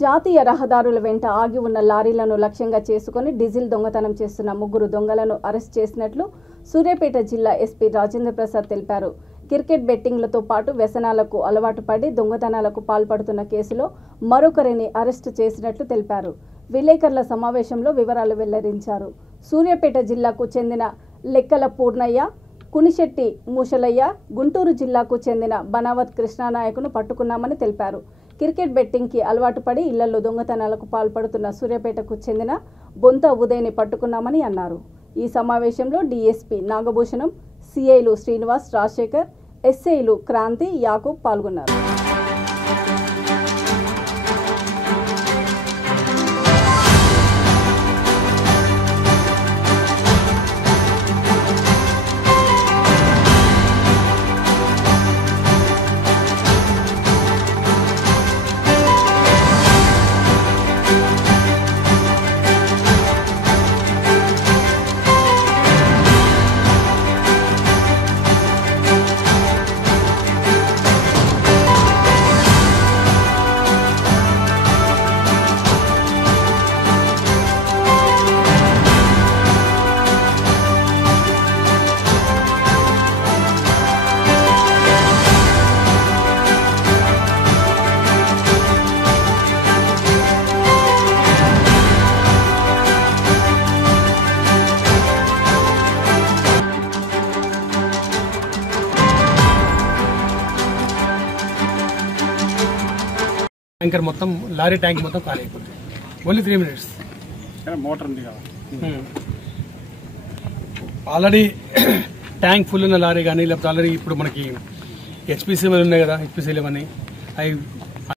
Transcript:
జాతీయ రహదారుల వెంట ఆగి ఉన్న లారీలను లక్ష్యంగా చేసుకుని డీజిల్ దొంగతనం చేస్తున్న 3 దొంగలను అరెస్ట్ చేసినట్లు సూర్యాపేట జిల్లా ఎస్పీ రాజేంద్ర ప్రసాద్ తెలిపారు. క్రికెట్ బెట్టింగ్లతో పాటు వ్యసనాలకు అలవాటు పడి దొంగతనాలకు పాల్పడుతున్న కేసులో మరొకరిని అరెస్ట్ చేసినట్లు తెలిపారు. విలేకరుల సమావేశంలో వివరాలు వెల్లడించారు. సూర్యాపేట జిల్లాకు చెందిన లెక్కల పూర్ణయ్య, కునిశెట్టి మూషలయ్య, గుంటూరు జిల్లాకు చెందిన బనావత్ కృష్ణానాయకును పట్టుకున్నామని తెలిపారు. క్రికెట్ బెట్టింగ్కి అలవాటు పడి ఇళ్లలో దొంగతనాలకు పాల్పడుతున్న సూర్యాపేటకు చెందిన బొంత ఉదయ్ని పట్టుకున్నామని అన్నారు. ఈ సమావేశంలో డీఎస్పీ నాగభూషణం, సిఐలు శ్రీనివాస్, రాజశేఖర్, ఎస్ఐలు క్రాంతి, యాకూబ్ పాల్గొన్నారు. ట్యాంకర్ మొత్తం లారీ ట్యాంక్ మొత్తం ఖాళీ అయిపోతుంది. ఓన్లీ 3 minutes మోటార్ ఉంది కదా. ఆల్రెడీ ట్యాంక్ ఫుల్ ఉన్న లారీ కానీ లేకపోతే ఆల్రెడీ ఇప్పుడు మనకి హెచ్పీసీ ఉన్నాయి కదా, హెచ్పీసీలు ఇవన్నీ అవి